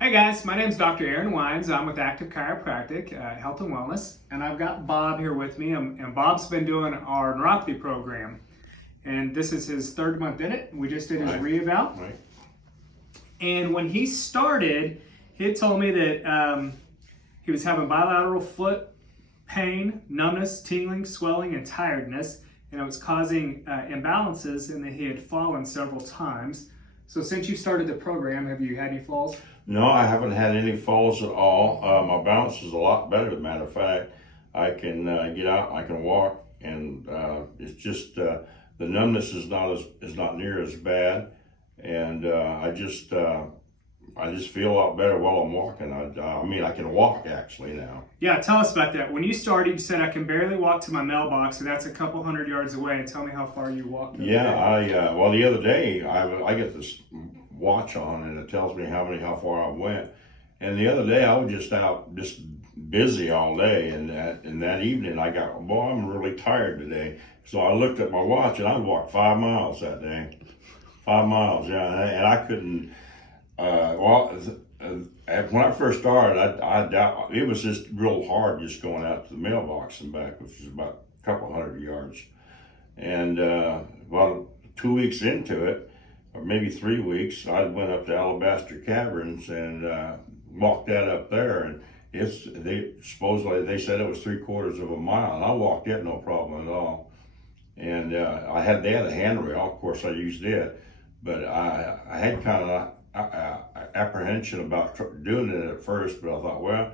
Hey guys, my name is Dr. Aaron Wines. I'm with Active Chiropractic, Health and Wellness, and I've got Bob here with me. And Bob's been doing our neuropathy program, and this is his third month in it. We just did his Right. reeval, Right. and when he started, he had told me that he was having bilateral foot pain, numbness, tingling, swelling, and tiredness, and it was causing imbalances, and that he had fallen several times. So since you started the program, have you had any falls? No, I haven't had any falls at all. My balance is a lot better. As a matter of fact, I can get out, I can walk, and it's just the numbness is not near as bad, and I just feel a lot better while I'm walking. I mean, I can walk actually now. Yeah, tell us about that. When you started, you said I can barely walk to my mailbox, and that's a couple hundred yards away. And tell me how far you walked. Yeah, well, the other day I get this watch on and it tells me how far I went. And the other day I was just out just busy all day, and that evening I got, boy, I'm really tired today. So I looked at my watch and I walked 5 miles that day. 5 miles, yeah, and I couldn't. When I first started, I doubt it was just real hard just going out to the mailbox and back, which is about a couple hundred yards. And well, 2 weeks into it, or maybe 3 weeks, I went up to Alabaster Caverns and walked that up there, and they said it was 3/4 of a mile, and I walked it no problem at all. And they had a handrail, of course I used it, but I had kind of apprehension about doing it at first, but I thought, well,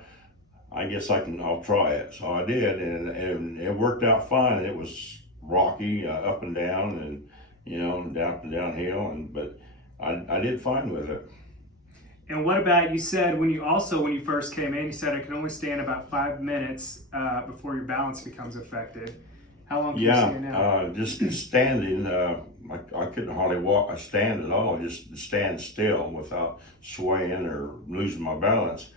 I guess I'll try it. So I did, and it worked out fine. It was rocky, up and down, and down and downhill, but I did fine with it. And what about, you said when you first came in, you said I can only stand about 5 minutes before your balance becomes affected. How long can you stand now? Just standing. I couldn't hardly walk. I stand at all. Just stand still without swaying or losing my balance.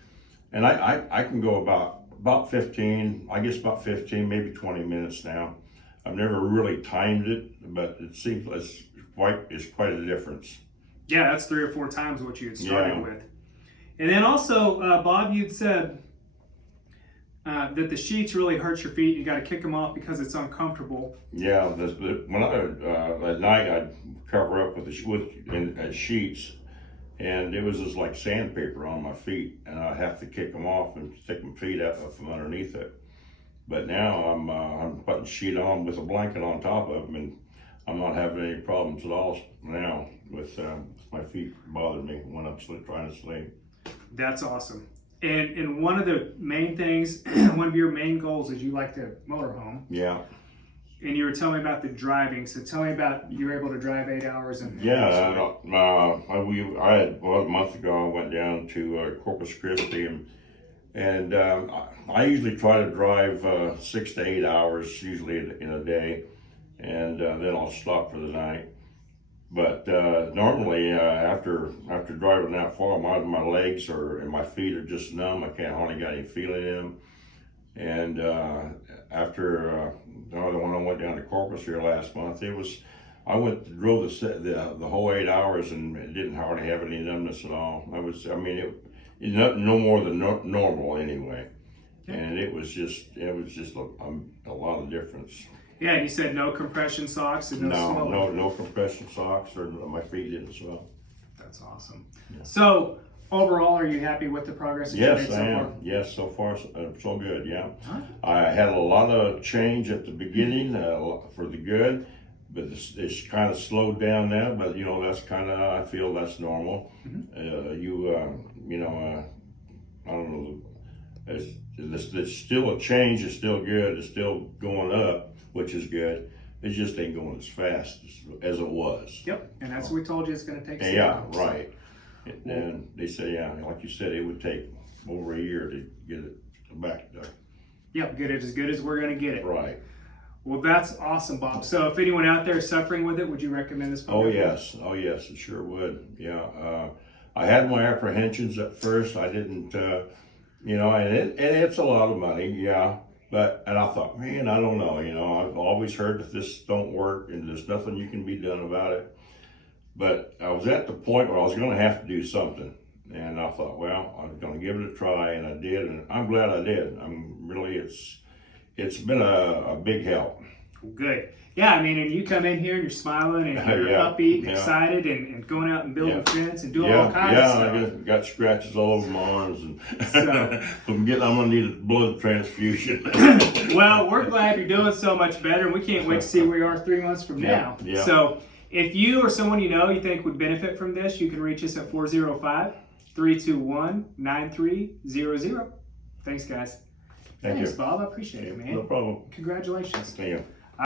And I can go about 15. I guess about 15, maybe 20 minutes now. I've never really timed it, but it seems it's quite a difference. Yeah, that's 3 or 4 times what you had started Yeah. with. And then also, Bob, you'd said that the sheets really hurt your feet. You got to kick them off because it's uncomfortable. Yeah, when at night I'd cover up with sheets, and it was just like sandpaper on my feet, and I have to kick them off and stick my feet out from underneath it. But now I'm putting a sheet on with a blanket on top of them, and I'm not having any problems at all now with my feet bothering me when I'm trying to sleep. That's awesome. And one of the main things, one of your main goals is you like to motorhome. Yeah. And you were telling me about the driving. So tell me about, you were able to drive 8 hours. Yeah, a month ago I went down to Corpus Christi, and I usually try to drive 6 to 8 hours usually in a day, and then I'll stop for the night. But normally after driving that far, my legs and my feet are just numb. I can't hardly got any feeling in them. And when I went down to Corpus here last month, drove the whole 8 hours and it didn't hardly have any numbness at all. No more than normal anyway. Yeah. And it was just a lot of difference. Yeah, and you said no compression socks and no compression socks, or my feet didn't swell. That's awesome. Yeah. So overall, are you happy with the progress that you made so far? Yes, I am. Yes, so far so good. Yeah, I had a lot of change at the beginning for the good, but it's kind of slowed down now. But that's I feel that's normal. Mm-hmm. I don't know. It's still a change. It's still good. It's still going up, which is good. It just ain't going as fast as it was. Yep, and that's what we told you it's going to take some time. So. Right. And they say, like you said, it would take over a year to get it back there. Yep, get it as good as we're going to get it. Right. Well, that's awesome, Bob. So if anyone out there is suffering with it, would you recommend this program? Oh yes, it sure would. Yeah. I had my apprehensions at first. I didn't, and it's a lot of money, yeah. And I thought, man, I don't know. I've always heard that this don't work and there's nothing you can be done about it. But I was at the point where I was going to have to do something. And I thought, well, I was going to give it a try, and I did, and I'm glad I did. It's been a big help. Good. Yeah, I mean, and you come in here and you're smiling and you're Yeah, upbeat and yeah. excited and going out and building Yeah. fence and doing all kinds of stuff. I got scratches all over my arms, and So- I'm gonna need a blood transfusion. Well, we're glad you're doing so much better, and we can't wait to see where you are 3 months from now. Yeah. So if you or someone you know you think would benefit from this, you can reach us at 405-321-9300. Thanks, guys. Thank Thanks, you. Bob. I appreciate it, man. No problem. Congratulations. Thank you.